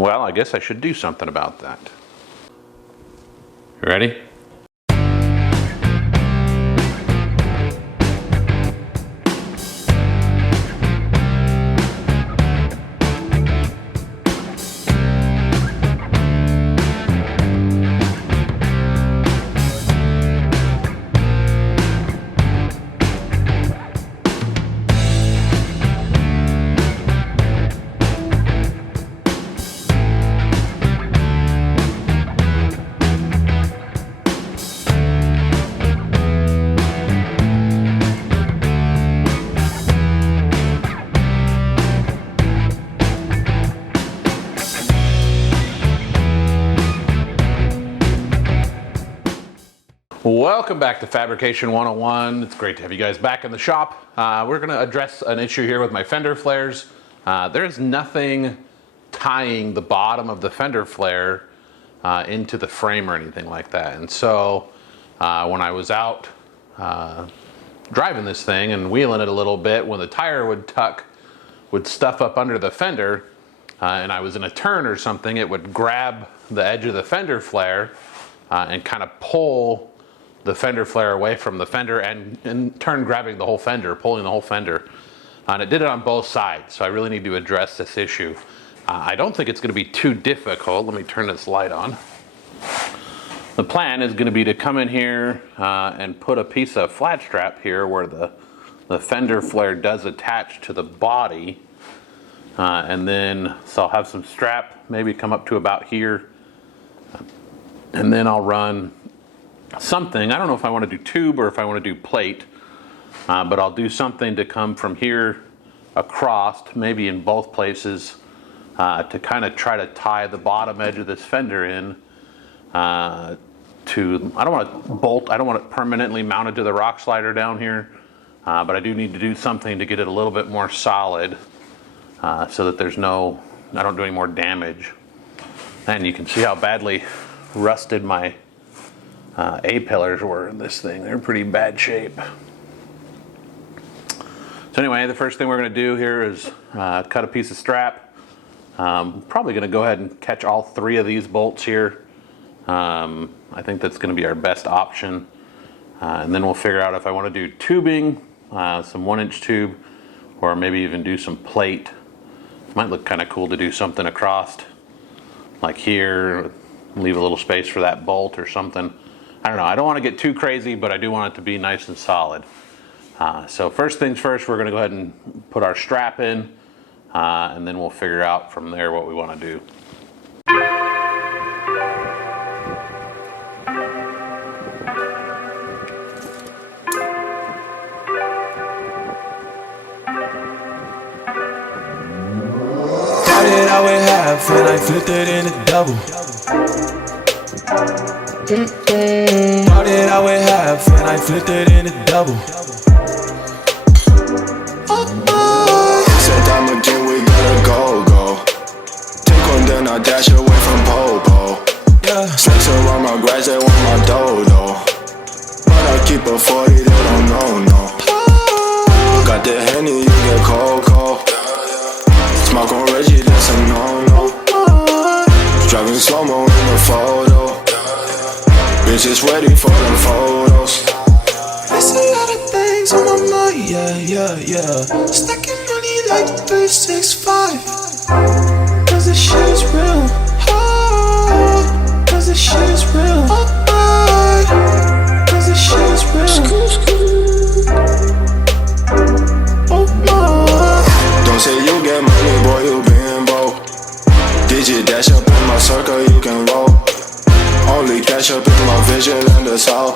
Well, I guess I should do something about that. You ready? Welcome back to Fabrication 101. It's great to have you guys back in the shop. We're going to address an issue here with my fender flares. There's nothing tying the bottom of the fender flare into the frame or anything like that. And so when I was out driving this thing and wheeling it a little bit, when the tire would stuff up under the fender and I was in a turn or something, it would grab the edge of the fender flare and kind of pull the fender flare away from the fender and in turn grabbing the whole fender, pulling the whole fender. And it did it on both sides, so I really need to address this issue. I don't think it's going to be too difficult. Let me turn this light on. The plan is going to be to come in here and put a piece of flat strap here where the fender flare does attach to the body. And then, so I'll have some strap, maybe come up to about here. And then I'll run something, I don't know if I want to do tube or if I want to do plate, but I'll do something to come from here across, maybe in both places, to kind of try to tie the bottom edge of this fender in I don't want to bolt, I don't want it permanently mounted to the rock slider down here, but I do need to do something to get it a little bit more solid so that I don't do any more damage. And you can see how badly rusted my A-pillars were in this thing. They're in pretty bad shape. So anyway, the first thing we're going to do here is cut a piece of strap. Probably going to go ahead and catch all three of these bolts here. I think that's going to be our best option. And then we'll figure out if I want to do tubing, some 1-inch tube, or maybe even do some plate. Might look kind of cool to do something across, like here, leave a little space for that bolt or something. I don't know, I don't want to get too crazy, but I do want it to be nice and solid. So first things first, we're going to go ahead and put our strap in, and then we'll figure out from there what we want to do. Started out with half and I flipped it into double. Started out with half and I flipped it into double. Said time again, we gotta go. Take one, then I dash away from Popo. Yeah. Snakes around my grass, they want my dodo. But I keep a 40, they don't know, no. Got the Henny, you get cold. Smoke on Reggie, that's a no-no. Driving slow-mo in the photo. Bitches ready for them photos. There's a lot of things on my mind, yeah. Stacking money like 365. Cause this shit is real. Cause this shit is real. Cause this shit is real. Oh my. Don't say you get money, boy, you been broke. Digit dash up in my circle, you can roll. Only cash up in my vision and the soul.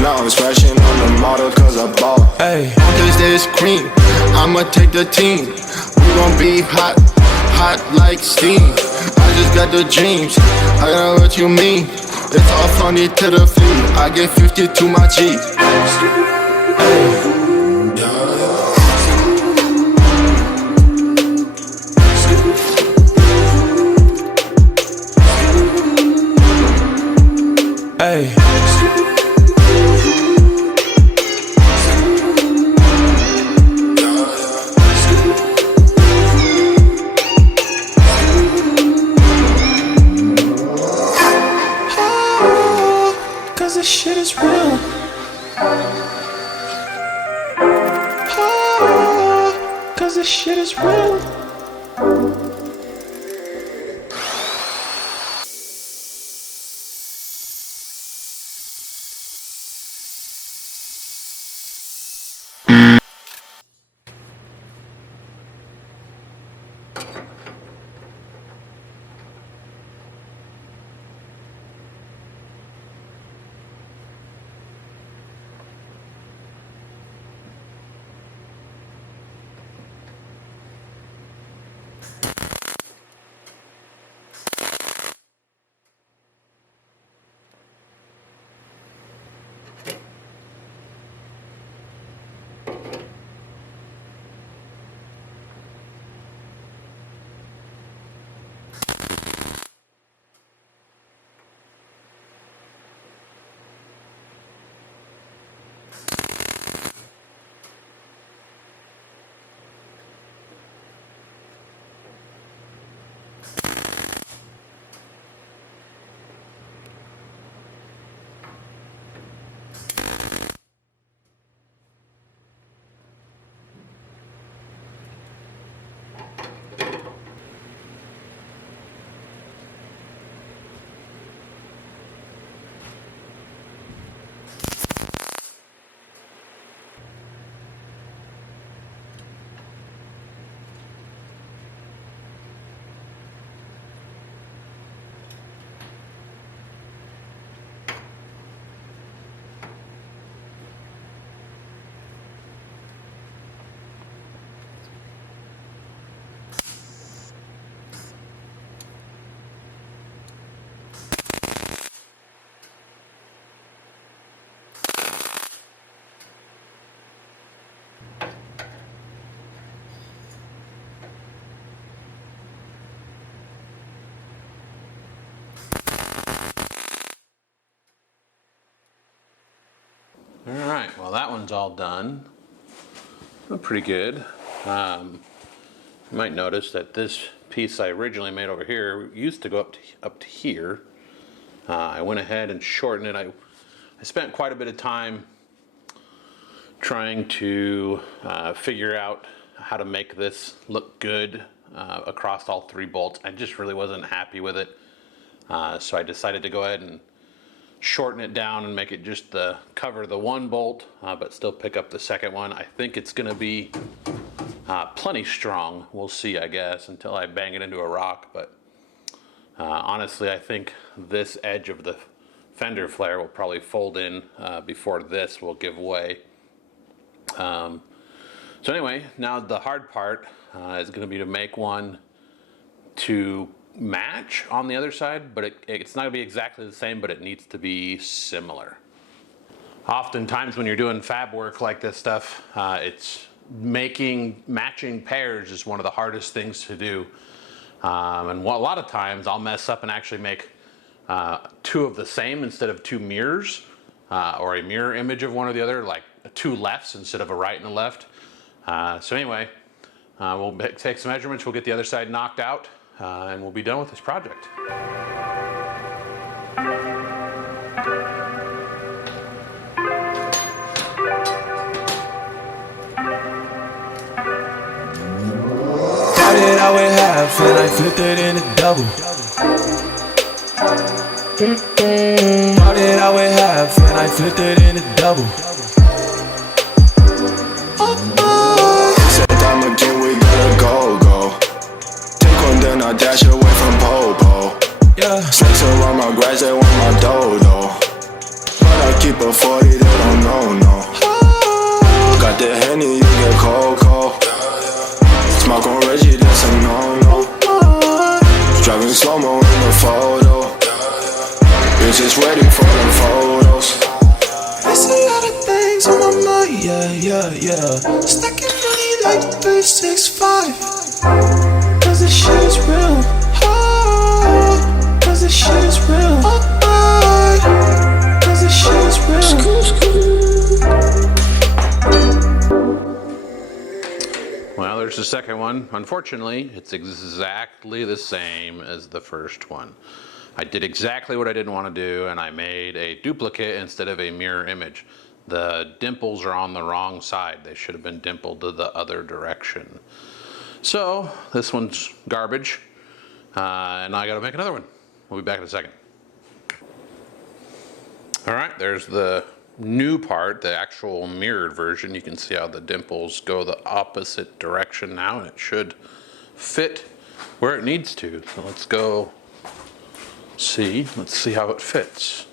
Now I'm smashing on the model cause I bought. Hey, Cause this cream, I'ma take the team. We gon' be hot like steam. I just got the dreams, I know what you mean. It's all funny to the feet. I get 50 to my G. hey. is real. Ah, cause this shit is real. All right, well that one's all done. Pretty good. You might notice that this piece I originally made over here used to go up to here. I went ahead and shortened it. I spent quite a bit of time trying to figure out how to make this look good across all three bolts. I just really wasn't happy with it. So I decided to go ahead and shorten it down and make it just cover the one bolt, but still pick up the second one. I think it's gonna be plenty strong. We'll see, I guess, until I bang it into a rock. But honestly, I think this edge of the fender flare will probably fold in before this will give way. So anyway, now the hard part is gonna be to make one to match on the other side, but it's not gonna be exactly the same, but it needs to be similar. Oftentimes when you're doing fab work like this stuff, it's matching pairs is one of the hardest things to do. And a lot of times I'll mess up and actually make two of the same instead of two mirrors, or a mirror image of one or the other, like two lefts instead of a right and a left. So anyway, we'll take some measurements, we'll get the other side knocked out, and we'll be done with this project. Started out with half and I flipped it into double. Started out with half and I flipped it into double. Said time again, we gotta go. Take one, then I dash away from Popo. Yeah. Snakes around my grass, they want my dodo. But I keep a 40, they don't know. Got the Henny, you get cold. Smoke on Reggie, that's a no. Driving slow-mo in the photo. Bitches ready for the photos. There's a lot of things on my mind, yeah. Stacking money like 365. Cause this shit is real. Cause this shit is real. Cause this shit is real. Well, there's the second one, unfortunately, it's exactly the same as the first one. I did exactly what I didn't want to do, and I made a duplicate instead of a mirror image. The dimples are on the wrong side. They should have been dimpled to the other direction. So this one's garbage, and I gotta make another one. We'll be back in a second. All right, there's the new part, the actual mirrored version. You can see how the dimples go the opposite direction now, and it should fit where it needs to. So let's go see. Let's see how it fits.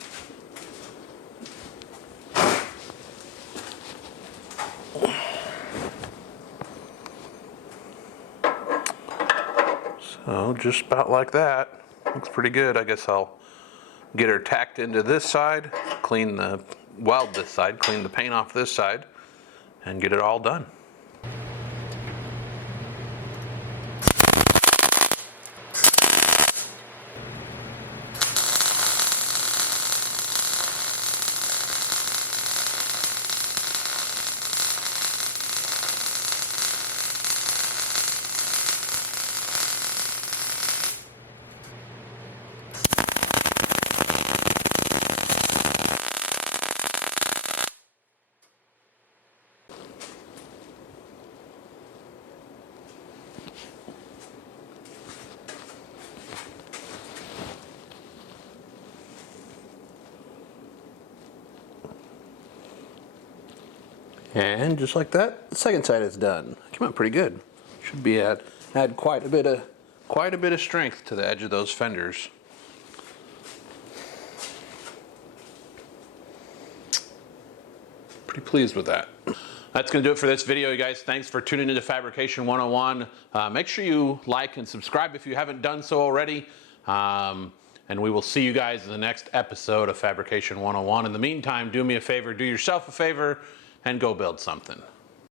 So just about like that. Looks pretty good. I guess I'll get her tacked into this side, weld this side, clean the paint off this side, and get it all done. And just like that, the second side is done. Came out pretty good. Should be add quite a bit of strength to the edge of those fenders. Pretty pleased with that. That's going to do it for this video, you guys. Thanks for tuning into Fabrication 101. Make sure you like and subscribe if you haven't done so already. And we will see you guys in the next episode of Fabrication 101. In the meantime, do me a favor, do yourself a favor, and go build something.